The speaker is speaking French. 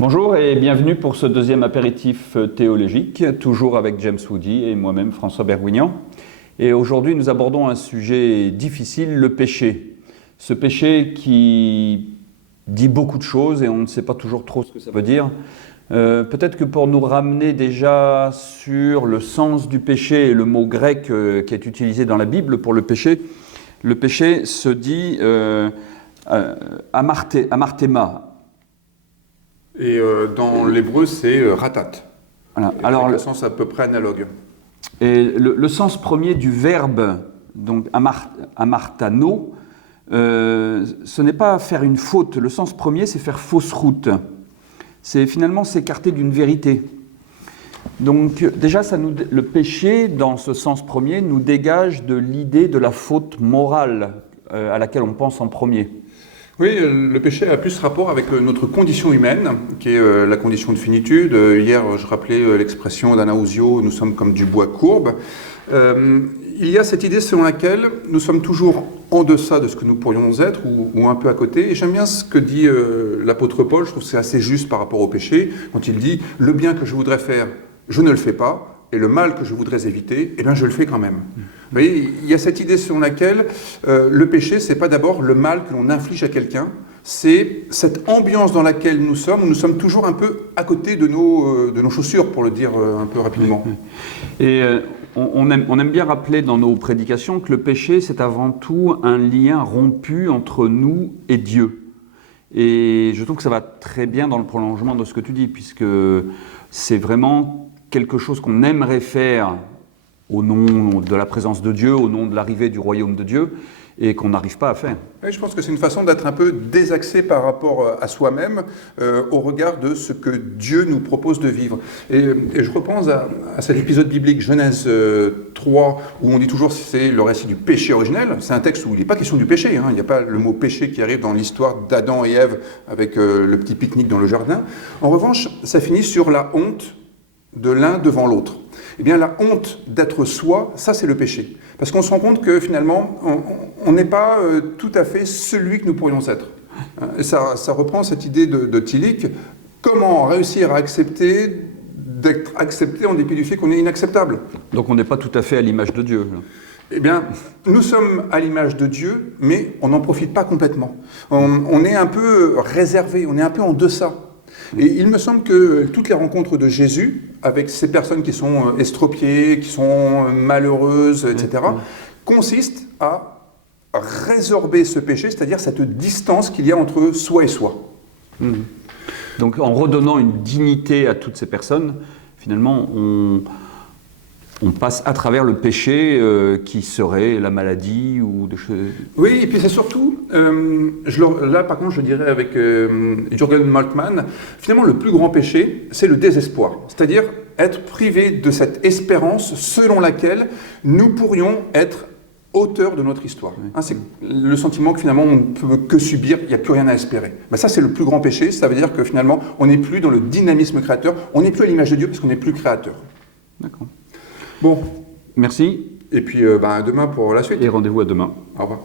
Bonjour et bienvenue pour ce deuxième apéritif théologique, toujours avec James Woody et moi-même François Bergouignan. Et aujourd'hui nous abordons un sujet difficile, le péché. Ce péché qui dit beaucoup de choses et on ne sait pas toujours trop ce que ça veut dire. Peut-être que pour nous ramener déjà sur le sens du péché et le mot grec qui est utilisé dans la Bible pour le péché se dit amarthéma. Et dans l'hébreu, c'est ratat. Voilà. Alors, avec le sens à peu près analogue. Et le sens premier du verbe, donc amartano, ce n'est pas faire une faute. Le sens premier, c'est faire fausse route. C'est finalement s'écarter d'une vérité. Donc déjà, le péché, dans ce sens premier, nous dégage de l'idée de la faute morale à laquelle on pense en premier. Oui, le péché a plus rapport avec notre condition humaine, qui est la condition de finitude. Hier, je rappelais l'expression d'Anna Ouzio, nous sommes comme du bois courbe. Il y a cette idée selon laquelle nous sommes toujours en deçà de ce que nous pourrions être, ou un peu à côté. Et j'aime bien ce que dit l'apôtre Paul, je trouve que c'est assez juste par rapport au péché, quand il dit « Le bien que je voudrais faire, je ne le fais pas ». Et le mal que je voudrais éviter, eh bien je le fais quand même. Vous voyez, il y a cette idée selon laquelle le péché, c'est pas d'abord le mal que l'on inflige à quelqu'un, c'est cette ambiance dans laquelle nous sommes toujours un peu à côté de nos chaussures, pour le dire un peu rapidement. Et on aime bien rappeler dans nos prédications que le péché, c'est avant tout un lien rompu entre nous et Dieu. Et je trouve que ça va très bien dans le prolongement de ce que tu dis, puisque c'est vraiment quelque chose qu'on aimerait faire au nom de la présence de Dieu, au nom de l'arrivée du royaume de Dieu, et qu'on n'arrive pas à faire. Oui, je pense que c'est une façon d'être un peu désaxé par rapport à soi-même, au regard de ce que Dieu nous propose de vivre. Et je repense à cet épisode biblique Genèse 3, où on dit toujours que c'est le récit du péché originel. C'est un texte où il n'est pas question du péché, hein. Il n'y a pas le mot péché qui arrive dans l'histoire d'Adam et Ève avec le petit pique-nique dans le jardin. En revanche, ça finit sur la honte de l'un devant l'autre. Eh bien, la honte d'être soi, ça c'est le péché. Parce qu'on se rend compte que finalement, on n'est pas tout à fait celui que nous pourrions être. Et ça reprend cette idée de Tillich. Comment réussir à accepter d'être accepté en dépit du fait qu'on est inacceptable? Donc on n'est pas tout à fait à l'image de Dieu. Eh bien, nous sommes à l'image de Dieu, mais on n'en profite pas complètement. On est un peu réservé, on est un peu en deçà. Et il me semble que toutes les rencontres de Jésus, avec ces personnes qui sont estropiées, qui sont malheureuses, etc., consistent à résorber ce péché, c'est-à-dire cette distance qu'il y a entre soi et soi. Donc en redonnant une dignité à toutes ces personnes, finalement, on passe à travers le péché qui serait la maladie ou des choses... Oui, et puis c'est surtout, là par contre je dirais avec Jürgen Moltmann, finalement le plus grand péché, c'est le désespoir. C'est-à-dire être privé de cette espérance selon laquelle nous pourrions être auteurs de notre histoire. Oui. Hein, c'est le sentiment que finalement on ne peut que subir, il n'y a plus rien à espérer. Ben, ça c'est le plus grand péché, ça veut dire que finalement on n'est plus dans le dynamisme créateur, on n'est plus à l'image de Dieu parce qu'on n'est plus créateur. D'accord. Bon, merci. et puis demain pour la suite. Et rendez-vous à demain. Au revoir.